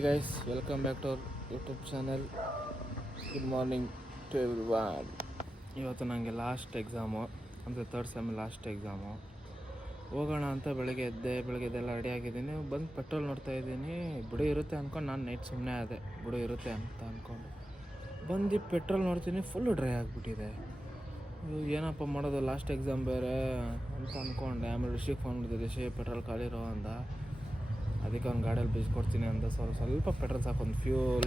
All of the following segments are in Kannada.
Hi guys, welcome back to our YouTube channel. Good morning to everyone. ಇವತ್ತು ನನಗೆ ಲಾಸ್ಟ್ ಎಕ್ಸಾಮು, ಅಂದರೆ ಥರ್ಡ್ ಸೆಮ್ ಲಾಸ್ಟ್ ಎಕ್ಸಾಮು. ಹೋಗೋಣ ಅಂತ ಬೆಳಗ್ಗೆದ್ದೆಲ್ಲ ರೆಡಿ ಆಗಿದ್ದೀನಿ. ಬಂದು ಪೆಟ್ರೋಲ್ ನೋಡ್ತಾ ಇದ್ದೀನಿ, ಬಿಡು ಇರುತ್ತೆ ಅಂದ್ಕೊಂಡು ನಾನು ನೈಟ್ ಸುಮ್ಮನೆ ಆದೆ, ಬಿಡು ಇರುತ್ತೆ ಅಂತ ಅಂದ್ಕೊಂಡು ಬಂದು ಪೆಟ್ರೋಲ್ ನೋಡ್ತೀನಿ, ಫುಲ್ಲು ಡ್ರೈ ಆಗಿಬಿಟ್ಟಿದೆ. ಏನಪ್ಪ ಮಾಡೋದು, ಲಾಸ್ಟ್ ಎಕ್ಸಾಮ್ ಬೇರೆ ಅಂತ ಅಂದ್ಕೊಂಡೆ. ಆಮೇಲೆ ರಿಷಿಗೆ ಫೋನ್ ಮಾಡಿದೆ, ರಿಷಿ ಪೆಟ್ರೋಲ್ ಖಾಲಿ ಇರೋ ಅಂದ. ಅದಕ್ಕೆ ಅವ್ನು ಗಾಡಿಯಲ್ಲಿ ಬಿಸ್ಕೊಡ್ತೀನಿ ಅಂದ. ಸ್ವಲ್ಪ ಪೆಟ್ರೋಲ್ ಸಾಕು, ಒಂದು ಫ್ಯೂಲ್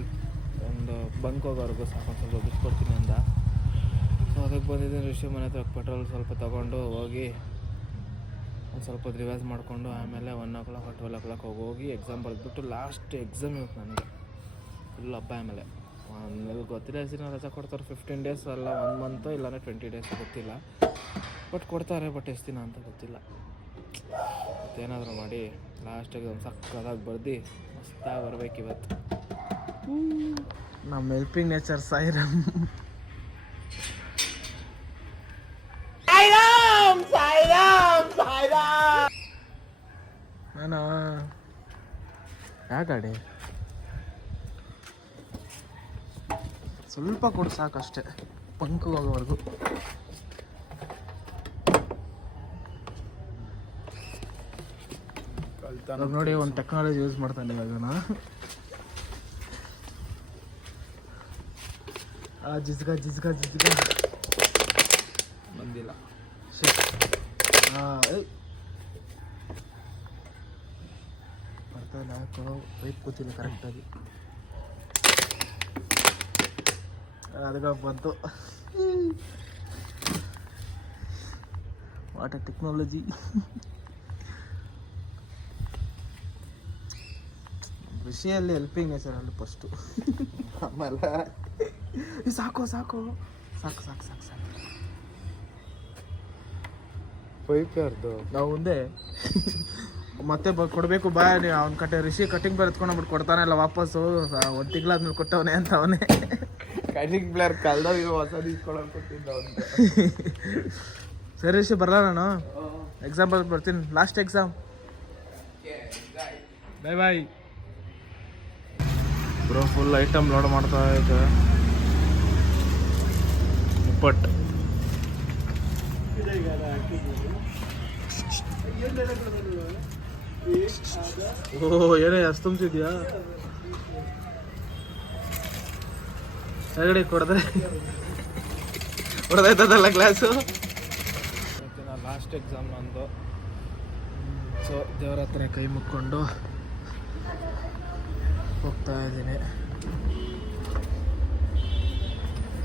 ಒಂದು ಬಂಕ್ ಹೋಗೋವರೆಗೂ ಸಾಕು, ಒಂದು ಸ್ವಲ್ಪ ಬಿಸ್ಕೊಡ್ತೀನಿ ಅಂದ. ಸೊ ಅದಕ್ಕೆ ಬಂದಿದ್ದೀನಿ. ರಿಷಿ ಮನೆ ಹತ್ರ ಪೆಟ್ರೋಲ್ ಸ್ವಲ್ಪ ತೊಗೊಂಡು ಹೋಗಿ ಒಂದು ಸ್ವಲ್ಪ ರಿವೈಸ್ ಮಾಡಿಕೊಂಡು ಆಮೇಲೆ 1 o'clock 12 o'clock ಹೋಗಿ ಎಕ್ಸಾಮ್ ಬರೆದ್ಬಿಟ್ಟು ಲಾಸ್ಟ್ ಎಕ್ಸಾಮ್ ಇವತ್ತು ನನಗೆ ಫುಲ್ ಹಬ್ಬ. ಆಮೇಲೆ ನನಗೆ ಗೊತ್ತಿಲ್ಲ ಎಷ್ಟು ದಿನ ರಜೆ ಕೊಡ್ತಾರೆ, 15 days ಅಲ್ಲ 1 month ಇಲ್ಲಾಂದರೆ 20 days ಗೊತ್ತಿಲ್ಲ, ಬಟ್ ಕೊಡ್ತಾರೆ. ಬಟ್ ಎಷ್ಟು ದಿನ ಅಂತ ಗೊತ್ತಿಲ್ಲ. ಮತ್ತೇನಾದರೂ ಮಾಡಿ ಲಾಸ್ಟ್ ಎಕ್ಸಾಮ್ ಸಕ್ಕದಾಗಿ ಬರ್ದು ಮಸ್ತಾಗಿ ಬರ್ಬೇಕು ಇವತ್ತು. ನಮ್ಮ ಹೆಲ್ಪಿಂಗ್ ನೇಚರ್ ಸಾಯಿರಾಮ್. ನಾನು ಯಾವ ಗಾಡಿ ಸ್ವಲ್ಪ ಕೊಡು ಸಾಕಷ್ಟೇ, ಪಂಕ್ ಹೋಗೋವರೆಗೂ. ನೋಡಿ ಒಂದು ಟೆಕ್ನಾಲಜಿ ಯೂಸ್ ಮಾಡ್ತಾನೆ ಇವಾಗ. ಜಿಸ್ಗ ಬಂದಿಲ್ಲ. ಬರ್ತಾ ಇಲ್ಲ, ಯಾಕೋ ಪೈಪ್ ಕೂತಿಲ್ಲ ಕರೆಕ್ಟಾಗಿ. ಅದಕ್ಕೆ ಬಂತು. What a technology. ವಿಷಯಲ್ಲಿ ಹೆಲ್ಪಿಂಗ್ ನೇಚರಲ್ಲಿ ಫಸ್ಟು, ಆಮೇಲೆ ಸಾಕು ಪೈಪ್ ಯಾರ್ದು ನಾವು ಮುಂದೆ ಮತ್ತೆ ಕೊಡಬೇಕು. ಬಾ ನೀವು ಅವ್ನ ರಿಷಿ ಕಟಿಂಗ್ ಬೇರೆ ಎತ್ಕೊಂಡೋಗ್ಬಿಟ್ಟು ಕೊಡ್ತಾನೆ ವಾಪಸ್ಸು. 1 ತಿಂಗಳಾದ್ಮೇಲೆ ಕೊಟ್ಟವನೇ ಅಂತ ಅವನೇ ಕಟಿಂಗ್ ಪ್ಲೇಯರ್ ಕಲ್ದಾಗ ಹೊಸದು ಇಸ್ಕೊಳ್ಳೋಕೆ ಕೊಟ್ಟಿದ್ದ ಅವನಿಗೆ. ಸರಿ ರಿಷಿ ಬರಲ್ಲ, ನಾನು ಎಕ್ಸಾಮ್ ಬರ್ತೀನಿ, last exam. Bye bye bro. Full item load ಮಾಡ್ತಾ ಇದ್ದೆ. ಬಟ್ ಏನೇ ಅಷ್ಟು ತುಂಬಿಸಿದ್ಯಾ ಹೊರಗಡೆ ಹೊಡೆದಾಯ್ತದಲ್ಲ ಕ್ಲಾಸು. ಲಾಸ್ಟ್ ಎಕ್ಸಾಮ್ ನಂದು. ಸೊ ದೇವ್ರ ಹತ್ರ ಕೈ ಮುಕ್ಕೊಂಡು ಹೋಗ್ತಾ ಇದ್ದೀನಿ.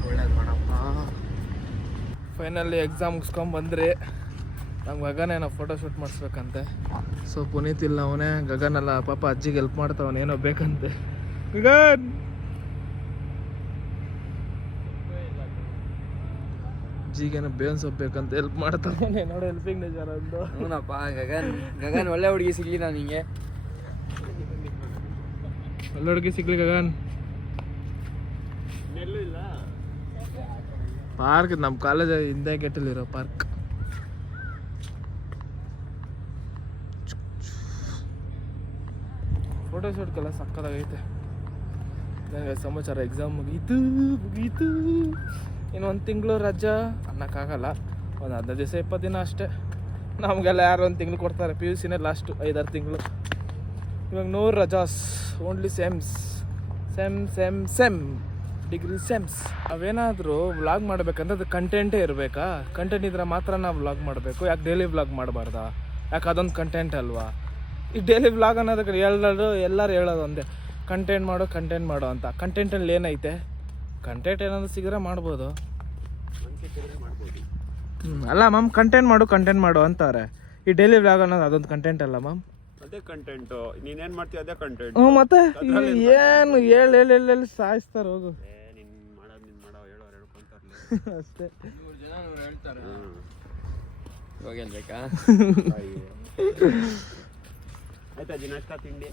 ಒಳ್ಳೇದು ಮಾಡಪ್ಪ. ಫೈನಲಿ ಎಕ್ಸಾಮ್ ಮುಗಿಸ್ಕೊಂಬಂದ್ರಿ. ನಮ್ಗೆ ಗಗನೇನೋ ಫೋಟೋ ಶೂಟ್ ಮಾಡಿಸ್ಬೇಕಂತೆ. ಸೊ ಪುನೀತ್ ಇಲ್ಲ, ಅವನೇ ಗಗನಲ್ಲ ಪಾಪ, ಅಜ್ಜಿಗೆ ಹೆಲ್ಪ್ ಮಾಡ್ತಾವನೆ ಏನೋ ಬೇಕಂತೆ. ಗಗನ್ ಅಜ್ಜಿಗೇನೋ ಬೇವಿನ ಸೊಪ್ಪು ಬೇಕಂತ ಹೆಲ್ಪ್ ಮಾಡ್ತಾವನೆ. ನೋಡಿ ಹೆಲ್ಪಿಂಗ್ ನೇಚರ್ ಅಂದು. ಹ್ಞೂನಪ್ಪ, ಗಗನ್ ಒಳ್ಳೆ ಹುಡುಗಿ ಸಿಗ್ಲಿ ನನಗೆ, ಒಳ್ಳೆ ಹುಡುಗಿ ಸಿಗ್ಲಿ ಗಗನ್. ಪಾರ್ಕ್ ನಮ್ಮ ಕಾಲೇಜ್ ಹಿಂದೆ ಗೇಟಲ್ಲಿರೋ ಪಾರ್ಕ್. ಫೋಟೋ ಶೂಟ್ಗೆಲ್ಲ ಸಕ್ಕತ್ತಾಗೈತೆ. ನನಗೆ ಸಮಾಚಾರ, ಎಕ್ಸಾಮ್ ಮುಗೀತು. ಇನ್ನು 1 ತಿಂಗಳು ರಜಾ ಅನ್ನೋಕ್ಕಾಗಲ್ಲ, ಒಂದು 15 ದಿವಸ 20 ದಿನ ಅಷ್ಟೇ. ನಮಗೆಲ್ಲ ಯಾರು 1 ತಿಂಗಳು ಕೊಡ್ತಾರೆ, PUCನೇ ಲಾಸ್ಟು 5-6 ತಿಂಗಳು. ಇವಾಗ 100 ರಜಾಸ್, ಓನ್ಲಿ ಸೆಮ್ ಡಿಗ್ರಿ ಸೆಮ್ಸ್. ಅವೇನಾದರೂ ವ್ಲಾಗ್ ಮಾಡಬೇಕಂದ್ರೆ ಅದು ಕಂಟೆಂಟೇ ಇರಬೇಕಾ? ಕಂಟೆಂಟ್ ಇದ್ರೆ ಮಾತ್ರ ನಾವು ವ್ಲಾಗ್ ಮಾಡಬೇಕು. ಯಾಕೆ ಡೈಲಿ ವ್ಲಾಗ್ ಮಾಡಬಾರ್ದಾ? ಯಾಕೆ ಅದೊಂದು ಕಂಟೆಂಟ್ ಅಲ್ವಾ? ಈ ಡೈಲಿ ವ್ಲಾಗ್ ಅನ್ನೋದಕ್ಕೆ ಎಲ್ಲರೂ ಹೇಳೋದು ಒಂದೇ, ಕಂಟೆಂಟ್ ಮಾಡು ಅಂತ. ಕಂಟೆಂಟಲ್ಲಿ ಏನೈತೆ? ಕಂಟೆಂಟ್ ಏನಾದರೂ ಸಿಗರೆ ಮಾಡ್ಬೋದು. ಅಲ್ಲ ಮ್ಯಾಮ್, ಕಂಟೆಂಟ್ ಮಾಡು ಅಂತಾರೆ. ಈ ಡೈಲಿ ವ್ಲಾಗ್ ಅನ್ನೋದು ಅದೊಂದು ಕಂಟೆಂಟ್ ಅಲ್ಲ ಮ್ಯಾಮ್? ಅದೇ ಕಂಟೆಂಟ್. ನೀನೇನ್ ಮಾಡ್ತೀಯ ಅದೇ ಕಂಟೆಂಟ್. ಮತ್ತೆ ಏನು ಹೇಳಿ ಸಾಯಿಸ್ತಾರ ಹೋಗು. ನೀನ್ ಮಾಡೋ ಹೇಳೋರು ಹೇಳ್ಕೊಂತಾರಲ್ಲ ಅಷ್ಟೇ. 100 ಜನ ಹೇಳ್ತಾರೆ. ಇವಾಗ ಏನ್ ಬೇಕಾ? ಆಯ್ತಾ ನಾಷ್ಟ ತಿಂಡಿ?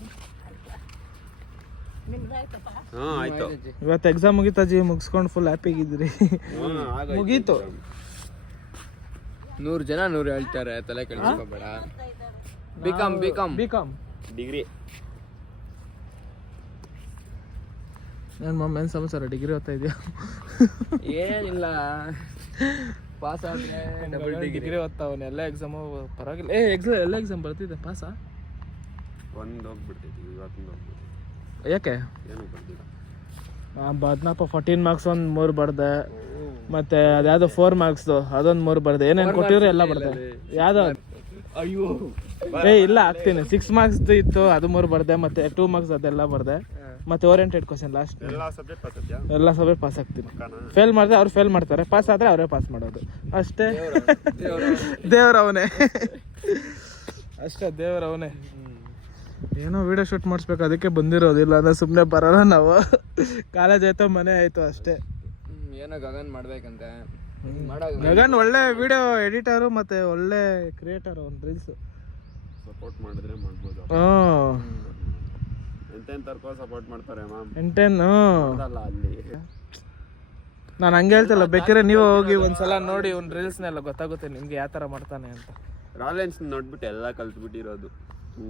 ಆಯ್ತು. ಇವತ್ತು ಎಕ್ಸಾಮ್ ಮುಗೀತಾಜಿ, ಮುಗಿಸ್ಕೊಂಡು ಫುಲ್ ಹ್ಯಾಪಿಗಿದ್ರಿ. ಮುಗೀತು. 100 ಜನ 100 ಹೇಳ್ತಾರೆ, ತಲೆ ಕೆಡಿಸ್ಕೋಬೇಡ. ಬಿಕಾಮ್ ಬಿಕಾಮ್ ಡಿಗ್ರಿ ಏನು ಮಾಮ್ ಏನು ಸಮಾಚಾರ, ಡಿಗ್ರಿ ಓದ್ತಾ ಇದೆಯಾ? ಏನಿಲ್ಲ, ಪಾಸ್ ಆದರೆ ಡಬಲ್ ಡಿಗ್ರಿ ಓದ್ತಾವನೆ, ಎಲ್ಲ ಎಕ್ಸಾಮು ಪರವಾಗಿಲ್ಲ. ಎಲ್ಲ ಎಕ್ಸಾಮ್ ಬರ್ತಿದ್ದೆ, ಪಾಸಾ? ಒಂದು ಹೋಗ್ಬಿಡ್ತೈತಿ, ಇವತ್ತೊಂದು ಹೋಗ್ಬಿಡ್ತೈತಿ. ಯಾಕೆ? ಏನು ಬರ್ದಿಲ್ಲ. ಬದ್ನಪ್ಪ 14 ಮಾರ್ಕ್ಸ್ ಒಂದು 3 ಬರ್ದೆ, ಮತ್ತೆ ಅದ್ಯಾವುದೋ 4 ಮಾರ್ಕ್ಸ್ದು ಅದೊಂದು 3 ಬರ್ದೆ. ಏನೇನು ಕೊಟ್ಟಿರೋ ಎಲ್ಲ ಬರ್ದೆ. ಯಾವ್ದು? ಅಯ್ಯೋ ಇಲ್ಲ ಹಾಕ್ತೀನಿ. 6 ಮಾರ್ಕ್ಸ್ ಇತ್ತು, ಅದು 3 ಬರ್ದೆ, ಮತ್ತೆ 2 ಮಾರ್ಕ್ಸ್ ಅದೆಲ್ಲ ಬರ್ದೆ, ಮತ್ತೆ ಓರಿಯೆಂಟೆಡ್ ಕ್ವಶನ್ ಲಾಸ್ಟ್. ಎಲ್ಲ ಸಬ್ಜೆಕ್ಟ್ ಪಾಸ್ ಆಗ್ತೀಯಾ? ಎಲ್ಲ ಸಬ್ಜೆಕ್ಟ್ ಪಾಸ್ ಆಗ್ತೀನಿ. ಫೇಲ್ ಮಾಡಿದ್ರೆ ಅವ್ರು ಫೇಲ್ ಮಾಡ್ತಾರೆ, ಪಾಸ್ ಆದರೆ ಅವರೇ ಪಾಸ್ ಮಾಡೋದು ಅಷ್ಟೇ. ದೇವ್ರವನೇ ಅಷ್ಟೇ, ದೇವ್ರವನೇ. ಏನೋ ವಿಡಿಯೋ ಶೂಟ್ ಮಾಡಿಸ್ಬೇಕು, ಅದಕ್ಕೆ ಬಂದಿರೋದಿಲ್ಲ ಅಂದ್ರೆ ಸುಮ್ಮನೆ ಬರೋಲ್ಲ ನಾವು. ಕಾಲೇಜ್ ಆಯ್ತು, ಮನೆ ಆಯ್ತು ಅಷ್ಟೇ. ಏನೋ ಗಗನ್ ಮಾಡ್ಬೇಕಂತೆ. ಗಗನ್ ಒಳ್ಳೆ ವಿಡಿಯೋ ಎಡಿಟರು ಮತ್ತೆ ಒಳ್ಳೆ ಕ್ರಿಯೇಟರ್, ಒಂದು ರೀಲ್ಸ್ ಸಪೋರ್ಟ್ ಮಾಡಿದ್ರೆ ಮಾಡ್ಬೋದು. ಎಂತೆಂತರ್ಕೋ ಸಪೋರ್ಟ್ ಮಾಡ್ತಾರೆ ಮ್ಯಾಮ್. ಅಲ್ಲ ಅಲ್ಲಿ ನಾನು ಹಂಗೆ ಹೇಳ್ತಿಲ್ಲ, ಬೇಕಾದ್ರೆ ನೀವು ಹೋಗಿ ಒಂದ್ಸಲ ನೋಡಿ ಒಂದು ರೀಲ್ಸ್ನೆಲ್ಲ ಗೊತ್ತಾಗುತ್ತೆ ನಿಮ್ಗೆ ಯಾವ ಥರ ಮಾಡ್ತಾನೆ ಅಂತ. ರಾಲೆನ್ಸ್ ನೋಡ್ಬಿಟ್ಟು ಎಲ್ಲ ಕಲ್ತ್ಬಿಟ್ಟಿರೋದು,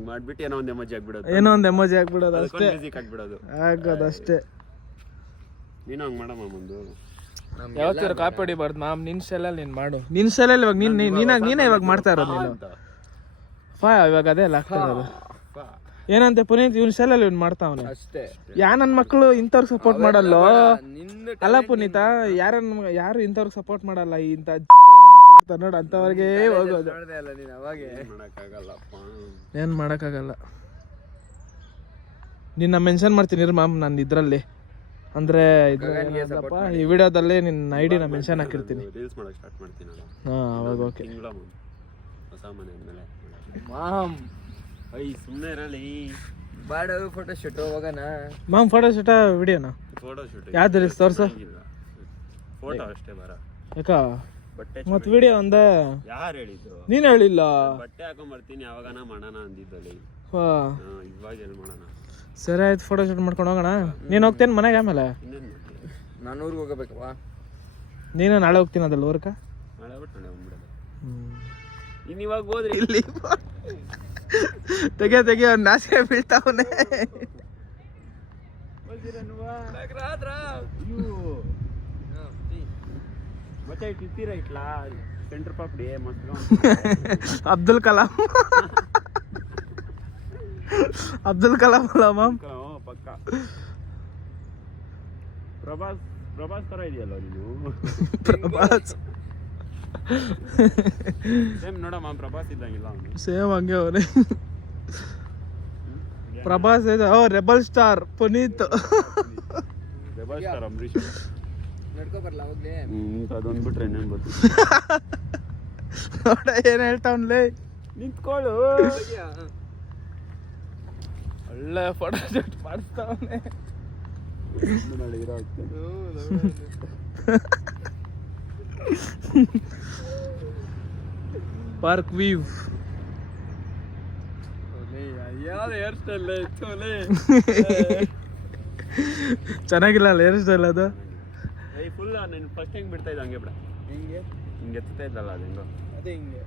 ಮಾಡ್ಬಿಟ್ಟು ಏನೋ ಒಂದು ಎಮೋಜಿ ಆಗ್ಬಿಡೋದು, ಏನೋ ಒಂದು ಎಮೋಜಿ ಆಗ್ಬಿಡೋದು ಅಷ್ಟೇ, ಮ್ಯೂಸಿಕ್ ಆಗ್ಬಿಡೋದು, ಆಗೋದು ಅಷ್ಟೇ. ನೀನು ಹಂಗೆ ಮಾಡಮ್ಮ ಒಂದು. ಯಾವತ್ತಿರ ಕಾಪಿ ಹೊಡಿಬಾರ್ದು ಮ್ಯಾಮ್. ನಿನ್ ಶೈಲಲ್ಲಿ ನೀನು ಮಾಡು, ನಿನ್ ಶೈಲಲ್ಲಿ ಇವಾಗ ನೀನೇ ಇವಾಗ ಮಾಡ್ತಾ ಇರೋದು ನೀನು. ಇವಾಗ ಅದೇ ಅಲ್ಲ ಆಗ್ತಾ ಇರೋದು. ಏನಂತೆ ಪುನೀತ್ ಇವ್ನ ಶೈಲಲ್ಲಿ ಇವ್ನು ಮಾಡ್ತಾವನೆ ಅಷ್ಟೇ. ನನ್ನ ಮಕ್ಕಳು ಇಂಥವ್ರಿಗೆ ಸಪೋರ್ಟ್ ಮಾಡಲ್ಲೋ? ನಿನ್ನ ಅಲ್ಲ ಪುನೀತ, ಯಾರು ಇಂಥವ್ರಿಗೆ ಸಪೋರ್ಟ್ ಮಾಡಲ್ಲ, ಇಂಥ ನೋಡು ಅಂಥವ್ರಿಗೆ ಹೋಗೋದು. ನೋಡ್ದೆ ಅಲ್ಲ ನೀನು ಅವಾಗೆ. ಮಾಡೋಕ್ಕಾಗಲ್ಲಪ್ಪ, ಏನು ಮಾಡೋಕ್ಕಾಗಲ್ಲ. ನಿನ್ನ ಮೆನ್ಷನ್ ಮಾಡ್ತೀನಿ ಮ್ಯಾಮ್ ನಾನು ಇದರಲ್ಲಿ, ಅಂದರೆ ಈ ವಿಡಿಯೋದಲ್ಲಿ ನಿನ್ನ ಐ ಡಿನ ಮೆನ್ಷನ್ ಹಾಕಿರ್ತೀನಿ. ರೀಲ್ಸ್ ಮಾಡೋಕೆ ಸ್ಟಾರ್ಟ್ ಮಾಡ್ತೀನಲ್ಲ, ಹಾಂ ಅವಾಗ ಓಕೆ. ತಿಂಗಳ ಹೊಸ ಮನೆ ಆದಮೇಲೆ ಮಾಮ್ ಸುಮ್ಮನೆ ಇರಲಿ. ಬಾಡ ಫೋಟೋ ಶೂಟ್ ಹೋಗೋಣ ಮ್ಯಾಮ್. ಫೋಟೋ ಶೂಟ ವಿಡಿಯೋನಾ? ಫೋಟೋ ಶೂಟ್ ಯಾವ್ದು ರೀ ತೋರ್ಸು. ಫೋಟೋ ಅಷ್ಟೇ ಬರ. ಯಾಕ ಬಟ್ಟೆ ಮತ್ತೆ ವಿಡಿಯೋ ಒಂದೇ? ಯಾರು ಹೇಳಿದ್ದು? ನೀನು ಹೇಳಿಲ್ಲ. ಬಟ್ಟೆ ಹಾಕೊಂಡ್ಬರ್ತೀನಿ ಯಾವಾಗನ ಮಾಡೋಣ ಅಂದಿದ್ದಲ್ಲಿ. ಇವಾಗ ಎಲ್ಲಿ ಮಾಡೋಣ? ಸರಿ ಆಯ್ತು, ಫೋಟೋ ಶೂಟ್ ಮಾಡ್ಕೊಂಡು ಹೋಗೋಣ. ನೀನು ಹೋಗ್ತೇನೆ ಮನೆಗೆ ಆಮೇಲೆ? ಇನ್ನೇನು ಮಾಡ್ತೀನಿ, ನಾನು ಊರಿಗೆ ಹೋಗಬೇಕವಾ? ನೀನು ನಾಳೆ ಹೋಗ್ತೀನಿ ಅದಲ್ಲ ಊರ್ಕ? ನಾಳೆ ಬಿಟ್ಟು ನಾಳೆ ಹೋಗ್ಬಿಡೋದು. ಇನ್ನು ಇವಾಗ ಹೋದ್ರಿ ಇಲ್ಲಿ ತೆಗೆ ಅವ್ನು ನಾಸಿಗೆ ಬೀಳ್ತಾವನೆ. ಮತ್ತೆ ಇಟ್ಟಿರ ಇಟ್ಲಾ ಸೆಂಟ್ರ್ ಪಾಪಡಿ ಮಸ್ತ್ ಅಬ್ದುಲ್ ಕಲಾಂ ಅಲ್ಲ ಮ್ಯಾಮ್. ಪಕ್ಕ ಪ್ರಭಾಸ್ ತರ ಇದೆಯಲ್ಲ ನೀನು. ಪ್ರಭಾಸ್ ಸೇಮ್ ನೋಡಮ್ಮ, ಪ್ರಭಾಸ್ ಇದ್ದಂಗಿಲ್ಲ ಅವನು. ಸೇಮ್ ಹಂಗೆ ಅವನೇ. ಪ್ರಭಾಸ್ ಇದೆ. Rebel star Puneeth. Rebel star Ambareesh. ನಡ್ಕೊ ಬರ್ಲ ಹೋಗ್ಲಿ. ಅದೊಂದು ಬಿಟ್ರೆ ಇನ್ನೇನು ಬರ್ತೀವಿ. ನೋಡ ಏನು ಹೇಳ್ತಾವನ್ಲೇ. ನಿಂತ್ಕೊಳ್ಳು. ಒಳ್ಳೆ ಫೋಟೋ ಶೂಟ್ ಮಾಡಿಸ್ತಾವನೆ. Park view. ಯಾವ ಹೇರ್ ಸ್ಟೈಲ್ ಚೆನ್ನಾಗಿಲ್ಲ ಅಲ್ಲ ಹೇರ್ ಸ್ಟೈಲ್ ಅದು? ಫುಲ್ ನೀನು ಫಸ್ಟ್ ಹೆಂಗೆ ಬಿಡ್ತಾ ಇದ್ದ ಹಂಗೆ ಬಿಡ. ಹಿಂಗೆ ಹಿಂಗೆ ಎತ್ತಾ ಇದ್ದಲ್ಲ ಅದು ಹೆಂಗೋ ಅದೇ ಹಿಂಗೆ.